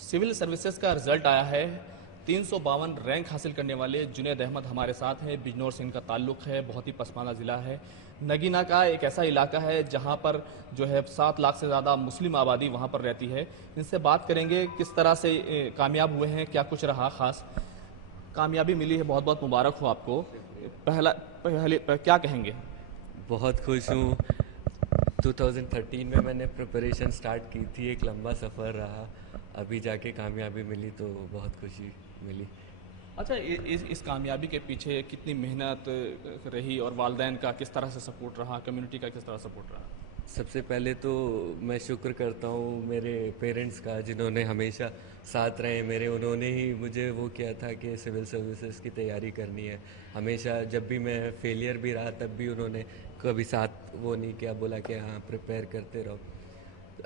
Civil services का result आया है। 352 रैंक हासिल करने वाले जुनैद अहमद हमारे साथ हैं। बिजनौर से इनका ताल्लुक़ है, बहुत ही पसमानदा ज़िला है। नगीना का एक ऐसा इलाका है जहां पर जो है 7 लाख से ज़्यादा मुस्लिम आबादी वहां पर रहती है। इनसे बात करेंगे किस तरह से कामयाब हुए हैं, क्या कुछ रहा ख़ास। कामयाबी मिली है, बहुत बहुत मुबारक हो आपको। क्या कहेंगे? बहुत खुश हूँ। 2013 में मैंने प्रिपरेशन स्टार्ट की थी, एक लंबा सफ़र रहा, अभी जाके कामयाबी मिली तो बहुत खुशी मिली। अच्छा, इस कामयाबी के पीछे कितनी मेहनत रही और वालिदैन का किस तरह से सपोर्ट रहा, कम्युनिटी का किस तरह सपोर्ट रहा? सबसे पहले तो मैं शुक्र करता हूँ मेरे पेरेंट्स का, जिन्होंने हमेशा साथ रहे मेरे। उन्होंने ही मुझे वो किया था कि सिविल सर्विसेज की तैयारी करनी है। हमेशा जब भी मैं फेलियर भी रहा तब भी उन्होंने कभी साथ वो नहीं किया, बोला कि हाँ प्रिपेयर करते रहो।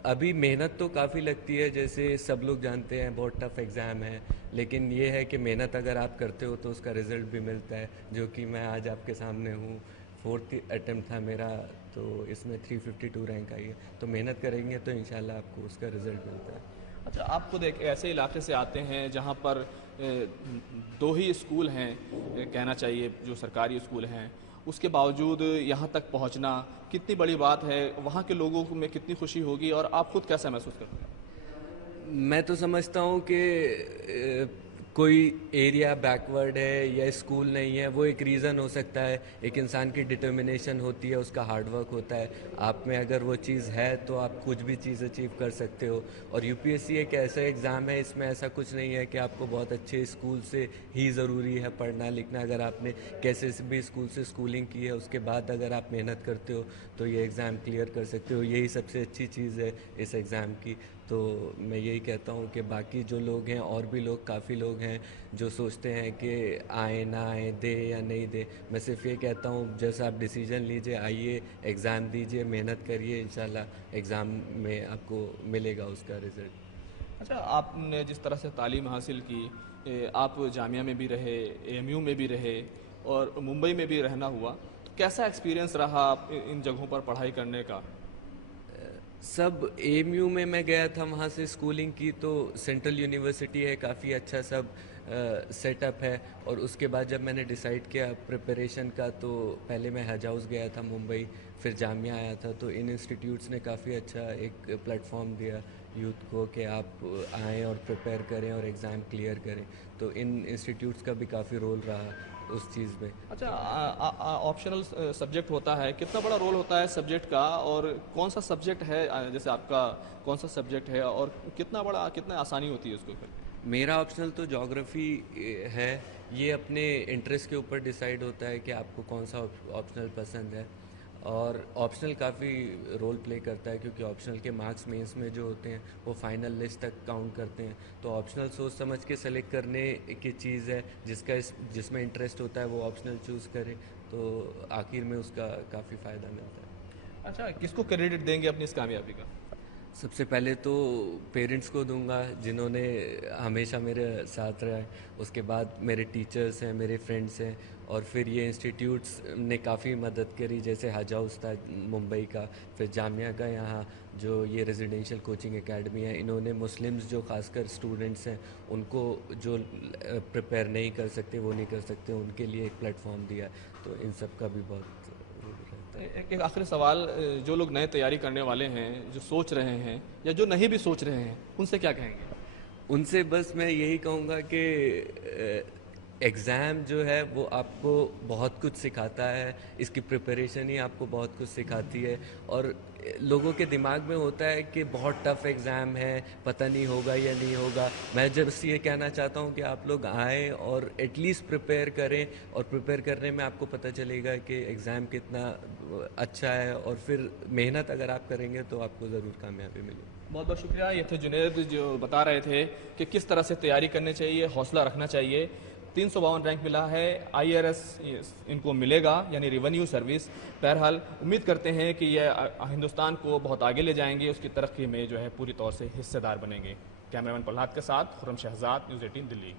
अभी मेहनत तो काफ़ी लगती है, जैसे सब लोग जानते हैं बहुत टफ एग्ज़ाम है, लेकिन ये है कि मेहनत अगर आप करते हो तो उसका रिज़ल्ट भी मिलता है, जो कि मैं आज आपके सामने हूँ। 4th अटेम्प्ट था मेरा, तो इसमें 352 रैंक आई है। तो मेहनत करेंगे तो इंशाल्लाह आपको उसका रिज़ल्ट मिलता है। अच्छा, आप खुद एक ऐसे इलाके से आते हैं जहाँ पर दो ही स्कूल हैं, कहना चाहिए जो सरकारी स्कूल हैं, उसके बावजूद यहाँ तक पहुँचना कितनी बड़ी बात है। वहाँ के लोगों में कितनी खुशी होगी और आप खुद कैसा महसूस करते हैं? मैं तो समझता हूँ कि कोई एरिया बैकवर्ड है या स्कूल नहीं है, वो एक रीज़न हो सकता है। एक इंसान की डिटर्मिनेशन होती है, उसका हार्डवर्क होता है। आप में अगर वो चीज़ है तो आप कुछ भी चीज़ अचीव कर सकते हो। और यूपीएससी एक ऐसा एग्ज़ाम है, इसमें ऐसा कुछ नहीं है कि आपको बहुत अच्छे स्कूल से ही ज़रूरी है पढ़ना लिखना। अगर आपने कैसे भी स्कूल से स्कूलिंग की है, उसके बाद अगर आप मेहनत करते हो तो ये एग्ज़ाम क्लियर कर सकते हो। यही सबसे अच्छी चीज़ है इस एग्ज़ाम की। तो मैं यही कहता हूँ कि बाकी जो लोग हैं, और भी लोग काफ़ी लोग हैं जो सोचते हैं कि आए ना आए, दे या नहीं दे। मैं सिर्फ ये कहता हूँ जैसा आप डिसीजन लीजिए, आइए एग्ज़ाम दीजिए, मेहनत करिए, इंशाल्लाह एग्ज़ाम में आपको मिलेगा उसका रिज़ल्ट। अच्छा, आपने जिस तरह से तालीम हासिल की, आप जामिया में भी रहे, एएमयू में भी रहे और मुंबई में भी रहना हुआ, तो कैसा एक्सपीरियंस रहा इन जगहों पर पढ़ाई करने का? सब एएमयू में मैं गया था, वहाँ से स्कूलिंग की, तो सेंट्रल यूनिवर्सिटी है, काफ़ी अच्छा सब सेटअप है। और उसके बाद जब मैंने डिसाइड किया प्रिपरेशन का, तो पहले मैं हज हाउस गया था मुंबई, फिर जामिया आया था। तो इन इंस्टीट्यूट्स ने काफ़ी अच्छा एक प्लेटफॉर्म दिया यूथ को कि आप आएँ और प्रिपेयर करें और एग्ज़ाम क्लियर करें। तो इन इंस्टीट्यूट्स का भी काफ़ी रोल रहा उस चीज़ में। अच्छा, ऑप्शनल सब्जेक्ट होता है, कितना बड़ा रोल होता है सब्जेक्ट का और कौन सा सब्जेक्ट है, जैसे आपका कौन सा सब्जेक्ट है और कितना आसानी होती है उसको करने? मेरा ऑप्शनल तो ज्योग्राफी है। ये अपने इंटरेस्ट के ऊपर डिसाइड होता है कि आपको कौन सा ऑप्शनल पसंद है। और ऑप्शनल काफ़ी रोल प्ले करता है, क्योंकि ऑप्शनल के मार्क्स मेंस में जो होते हैं वो फाइनल लिस्ट तक काउंट करते हैं। तो ऑप्शनल सोच समझ के सेलेक्ट करने की चीज़ है। जिसमें इंटरेस्ट होता है वो ऑप्शनल चूज़ करे, तो आखिर में उसका काफ़ी फ़ायदा मिलता है। अच्छा, किसको क्रेडिट देंगे अपनी इस कामयाबी का? सबसे पहले तो पेरेंट्स को दूंगा, जिन्होंने हमेशा मेरे साथ रहा है। उसके बाद मेरे टीचर्स हैं, मेरे फ्रेंड्स हैं। और फिर ये इंस्टीट्यूट्स ने काफ़ी मदद करी, जैसे हज हाउस था मुंबई का, फिर जामिया का यहाँ जो ये रेजिडेंशियल कोचिंग एकेडमी है। इन्होंने मुस्लिम्स जो खासकर स्टूडेंट्स हैं, उनको जो प्रिपेयर नहीं कर सकते, वो नहीं कर सकते, उनके लिए एक प्लेटफॉर्म दिया। तो इन सब का भी बहुत रोल रहता है। एक आखिरी सवाल, जो लोग नए तैयारी करने वाले हैं, जो सोच रहे हैं या जो नहीं भी सोच रहे हैं, उनसे क्या कहेंगे? उनसे बस मैं यही कहूँगा कि एग्ज़ाम जो है वो आपको बहुत कुछ सिखाता है। इसकी प्रिपरेशन ही आपको बहुत कुछ सिखाती है। और लोगों के दिमाग में होता है कि बहुत टफ एग्ज़ाम है, पता नहीं होगा या नहीं होगा। मैं जस्ट ये कहना चाहता हूँ कि आप लोग आएँ और एटलीस्ट प्रिपेयर करें, और प्रिपेयर करने में आपको पता चलेगा कि एग्ज़ाम कितना अच्छा है। और फिर मेहनत अगर आप करेंगे तो आपको ज़रूर कामयाबी मिलेगी। बहुत बहुत शुक्रिया। ये थे जुनेद, जो बता रहे थे कि किस तरह से तैयारी करनी चाहिए, हौसला रखना चाहिए। 352 रैंक मिला है, आईआरएस इनको मिलेगा, यानी रेवेन्यू सर्विस। बहरहाल उम्मीद करते हैं कि यह हिंदुस्तान को बहुत आगे ले जाएंगे, उसकी तरक्की में जो है पूरी तौर से हिस्सेदार बनेंगे। कैमरामैन प्रहलाद के साथ खुर्रम शहजाद, न्यूज़ 18 दिल्ली।